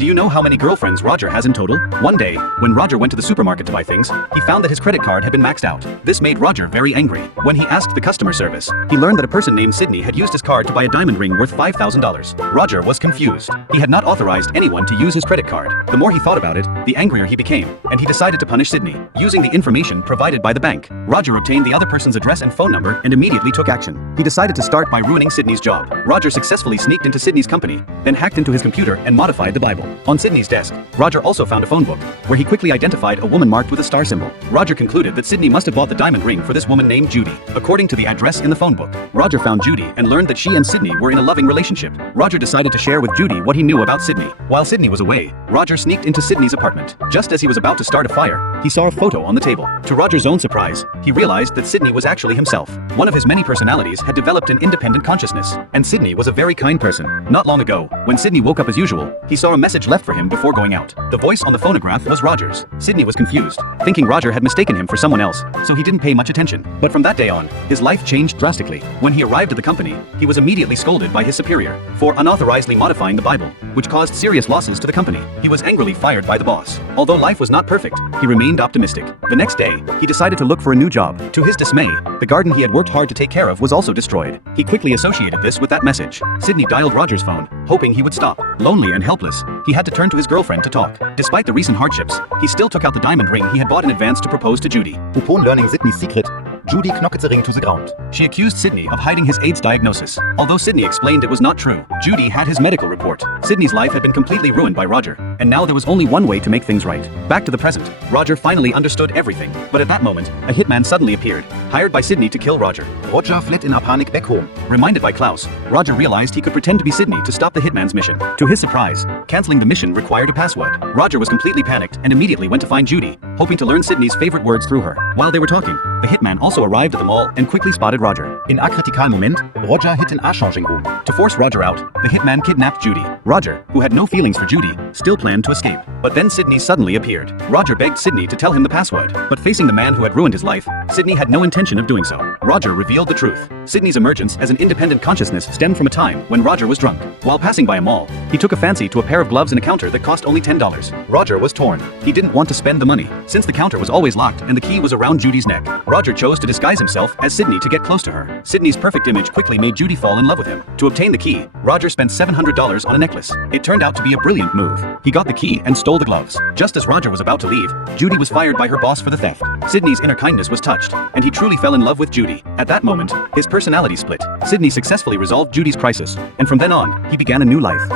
Do you know how many girlfriends Roger has in total? One day, when Roger went to the supermarket to buy things, he found that his credit card had been maxed out. This made Roger very angry. When he asked the customer service, he learned that a person named Sydney had used his card to buy a diamond ring worth $5,000. Roger was confused. He had not authorized anyone to use his credit card. The more he thought about it, the angrier he became, and he decided to punish Sydney. Using the information provided by the bank, Roger obtained the other person's address and phone number and immediately took action. He decided to start by ruining Sydney's job. Roger successfully sneaked into Sydney's company, then hacked into his computer and modified the Bible. On Sydney's desk, Roger also found a phone book, where he quickly identified a woman marked with a star symbol. Roger concluded that Sydney must have bought the diamond ring for this woman named Judy. According to the address in the phone book, Roger found Judy and learned that she and Sydney were in a loving relationship. Roger decided to share with Judy what he knew about Sydney. While Sydney was away, Roger sneaked into Sydney's apartment. Just as he was about to start a fire, he saw a photo on the table. To Roger's own surprise, he realized that Sydney was actually himself. One of his many personalities had developed an independent consciousness, and Sydney was a very kind person. Not long ago, when Sydney woke up as usual, he saw a message left for him before going out. The voice on the phonograph was Roger's. Sydney was confused, thinking Roger had mistaken him for someone else, so he didn't pay much attention. But from that day on, his life changed drastically. When he arrived at the company, he was immediately scolded by his superior for unauthorizedly modifying the Bible, which caused serious losses to the company. He was angrily fired by the boss. Although life was not perfect, he remained optimistic. The next day, he decided to look for a new job. To his dismay, the garden he had worked hard to take care of was also destroyed. He quickly associated this with that message. Sydney dialed Roger's phone, hoping he would stop. Lonely and helpless, he had to turn to his girlfriend to talk. Despite the recent hardships, he still took out the diamond ring he had bought in advance to propose to Judy. Upon learning Sydney's secret, Judy knocked the ring to the ground. She accused Sydney of hiding his AIDS diagnosis. Although Sydney explained it was not true, Judy had his medical report. Sydney's life had been completely ruined by Roger, and now there was only one way to make things right. Back to the present, Roger finally understood everything. But at that moment, a hitman suddenly appeared, hired by Sydney to kill Roger. Roger fled in a panic back home. Reminded by Klaus, Roger realized he could pretend to be Sydney to stop the hitman's mission. To his surprise, canceling the mission required a password. Roger was completely panicked and immediately went to find Judy, hoping to learn Sydney's favorite words through her. While they were talking, the hitman also arrived at the mall and quickly spotted Roger. In a critical moment, Roger hit an A-changing room. To force Roger out, the hitman kidnapped Judy. Roger, who had no feelings for Judy, still planned to escape. But then Sydney suddenly appeared. Roger begged Sydney to tell him the password, but facing the man who had ruined his life, Sydney had no intention of doing so. Roger revealed the truth. Sydney's emergence as an independent consciousness stemmed from a time when Roger was drunk. While passing by a mall, he took a fancy to a pair of gloves and a counter that cost only $10. Roger was torn. He didn't want to spend the money, since the counter was always locked and the key was around Judy's neck. Roger chose to disguise himself as Sydney to get close to her. Sydney's perfect image quickly made Judy fall in love with him. To obtain the key, Roger spent $700 on a necklace. It turned out to be a brilliant move. He got the key and stole the gloves. Just as Roger was about to leave, Judy was fired by her boss for the theft. Sydney's inner kindness was touched, and he truly fell in love with Judy. At that moment, his personality split. Sydney successfully resolved Judy's crisis, and from then on, he began a new life.